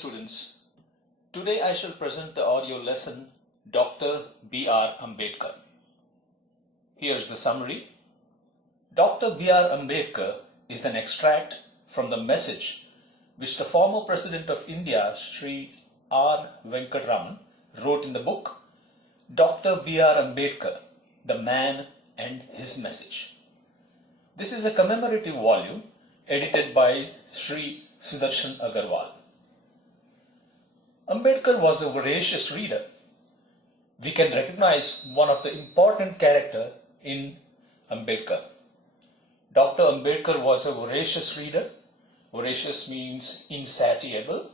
Students, today I shall present the audio lesson Dr. B.R. Ambedkar. Here's the summary. Dr. B.R. Ambedkar is an extract from the message which the former President of India, Sri R. Venkataraman, wrote in the book Dr. B.R. Ambedkar, The Man and His Message. This is a commemorative volume edited by Sri Sudarshan Agarwal. Ambedkar was a voracious reader. We can recognize one of the important characters in Ambedkar. Dr. Ambedkar was a voracious reader. Voracious means insatiable.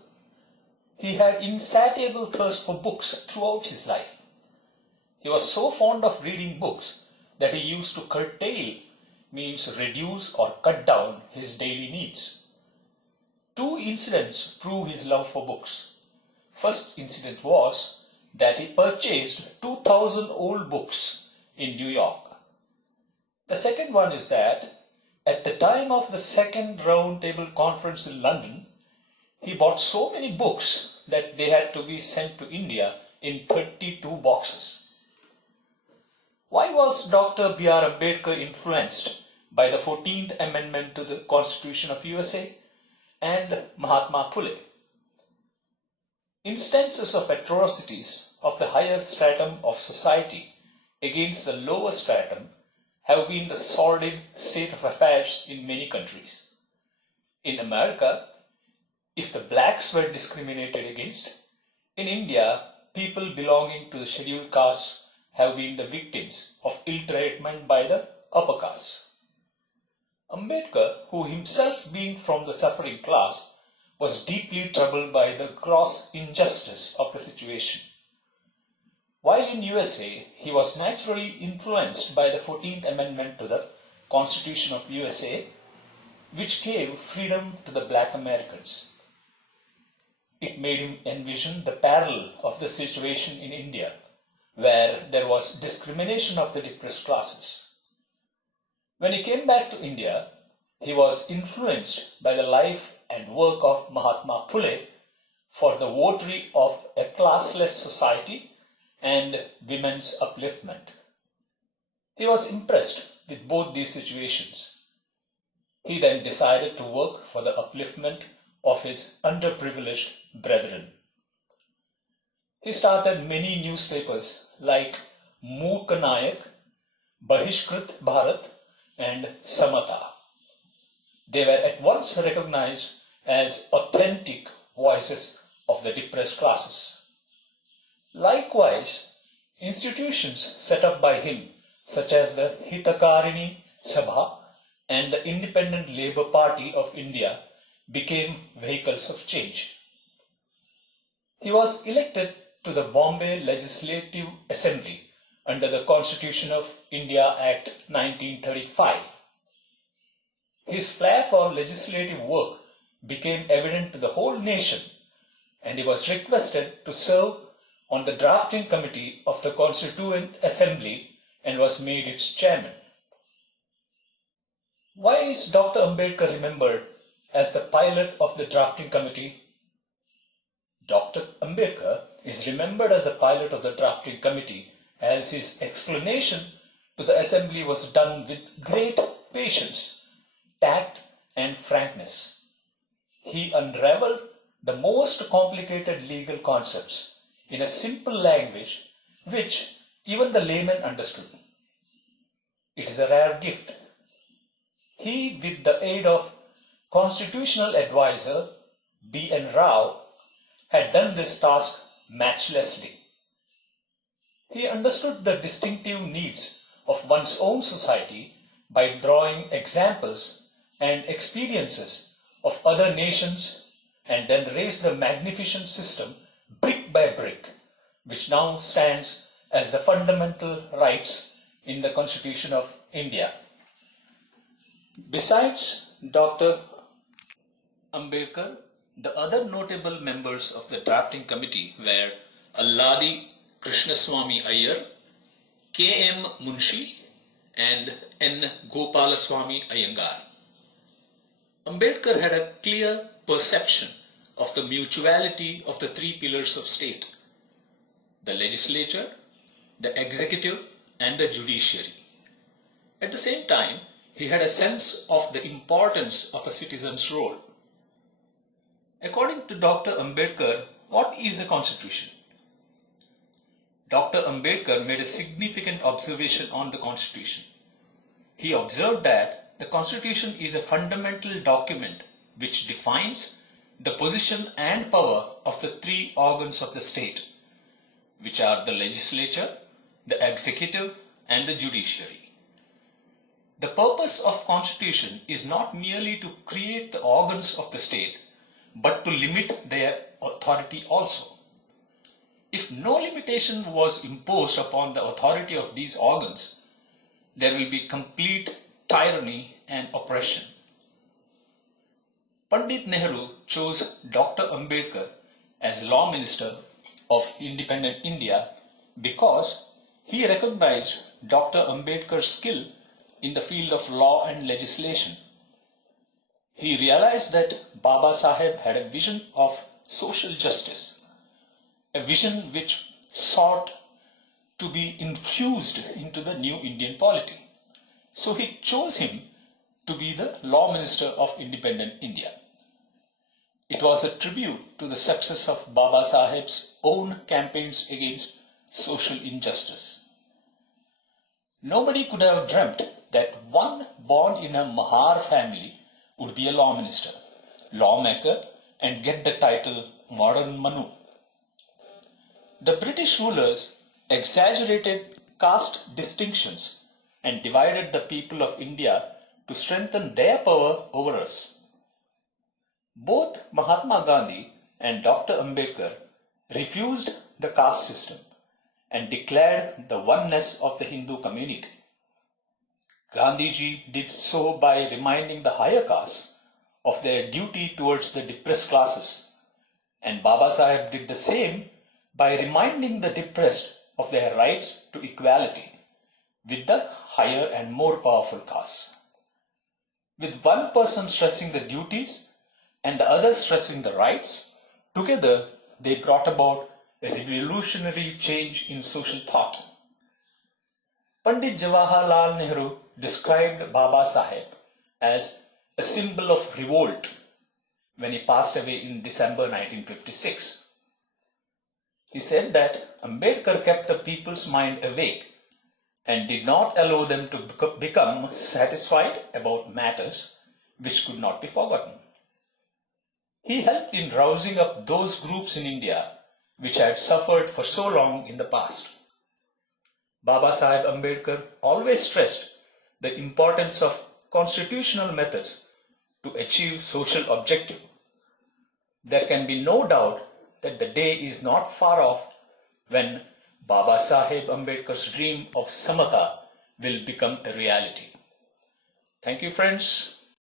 He had insatiable thirst for books throughout his life. He was so fond of reading books that he used to curtail, means reduce or cut down his daily needs. Two incidents prove his love for books. First incident was that he purchased 2,000 old books in New York. The second one is that at the time of the second round table conference in London, he bought so many books that they had to be sent to India in 32 boxes. Why was Dr. B.R. Ambedkar influenced by the 14th Amendment to the Constitution of USA and Mahatma Phule? Instances of atrocities of the higher stratum of society against the lower stratum have been the sordid state of affairs in many countries. In America, if the blacks were discriminated against, in India, people belonging to the scheduled castes have been the victims of ill treatment by the upper castes. Ambedkar, who himself being from the suffering class, was deeply troubled by the gross injustice of the situation. While in USA, he was naturally influenced by the 14th Amendment to the Constitution of USA, which gave freedom to the black Americans. It made him envision the parallel of the situation in India, where there was discrimination of the depressed classes. When he came back to India, he was influenced by the life and work of Mahatma Phule for the votary of a classless society and women's upliftment. He was impressed with both these situations. He then decided to work for the upliftment of his underprivileged brethren. He started many newspapers like Moorkha Nayak, Bahishkrit Bharat and Samata. They were at once recognized as authentic voices of the depressed classes. Likewise, institutions set up by him, such as the Hitakarini Sabha and the Independent Labour Party of India, became vehicles of change. He was elected to the Bombay Legislative Assembly under the Constitution of India Act 1935. His flair for legislative work became evident to the whole nation, and he was requested to serve on the drafting committee of the Constituent Assembly and was made its chairman. Why is Dr. Ambedkar remembered as the pilot of the drafting committee? Dr. Ambedkar is remembered as the pilot of the drafting committee as his explanation to the assembly was done with great patience, tact and frankness. He unraveled the most complicated legal concepts in a simple language which even the layman understood. It is a rare gift. He, with the aid of constitutional advisor B.N. Rao, had done this task matchlessly. He understood the distinctive needs of one's own society by drawing examples and experiences of other nations and then raised the magnificent system brick by brick, which now stands as the fundamental rights in the Constitution of India. Besides Dr. Ambedkar, the other notable members of the drafting committee were Alladi Krishnaswamy Iyer, K.M. Munshi, and N. Gopalaswamy Iyengar. Ambedkar had a clear perception of the mutuality of the three pillars of state: the legislature, the executive, and the judiciary. At the same time, he had a sense of the importance of a citizen's role. According to Dr. Ambedkar, what is a constitution? Dr. Ambedkar made a significant observation on the constitution. He observed that the constitution is a fundamental document which defines the position and power of the three organs of the state, which are the legislature, the executive, and the judiciary. The purpose of constitution is not merely to create the organs of the state, but to limit their authority also. If no limitation was imposed upon the authority of these organs, there will be complete tyranny and oppression. Pandit Nehru chose Dr. Ambedkar as Law Minister of Independent India because he recognized Dr. Ambedkar's skill in the field of law and legislation. He realized that Baba Saheb had a vision of social justice, a vision which sought to be infused into the new Indian polity. So he chose him to be the Law Minister of Independent India. It was a tribute to the success of Baba Saheb's own campaigns against social injustice. Nobody could have dreamt that one born in a Mahar family would be a law minister, lawmaker, and get the title Modern Manu. The British rulers exaggerated caste distinctions and divided the people of India to strengthen their power over us. Both Mahatma Gandhi and Dr. Ambedkar refused the caste system and declared the oneness of the Hindu community. Gandhiji did so by reminding the higher castes of their duty towards the depressed classes, and Baba Saheb did the same by reminding the depressed of their rights to equality with the higher and more powerful castes. With one person stressing the duties and the other stressing the rights, together they brought about a revolutionary change in social thought. Pandit Jawaharlal Nehru described Baba Saheb as a symbol of revolt when he passed away in December 1956. He said that Ambedkar kept the people's mind awake and did not allow them to become satisfied about matters which could not be forgotten. He helped in rousing up those groups in India which had suffered for so long in the past. Baba Saheb Ambedkar always stressed the importance of constitutional methods to achieve social objective. There can be no doubt that the day is not far off when Baba Saheb Ambedkar's dream of Samata will become a reality. Thank you, friends.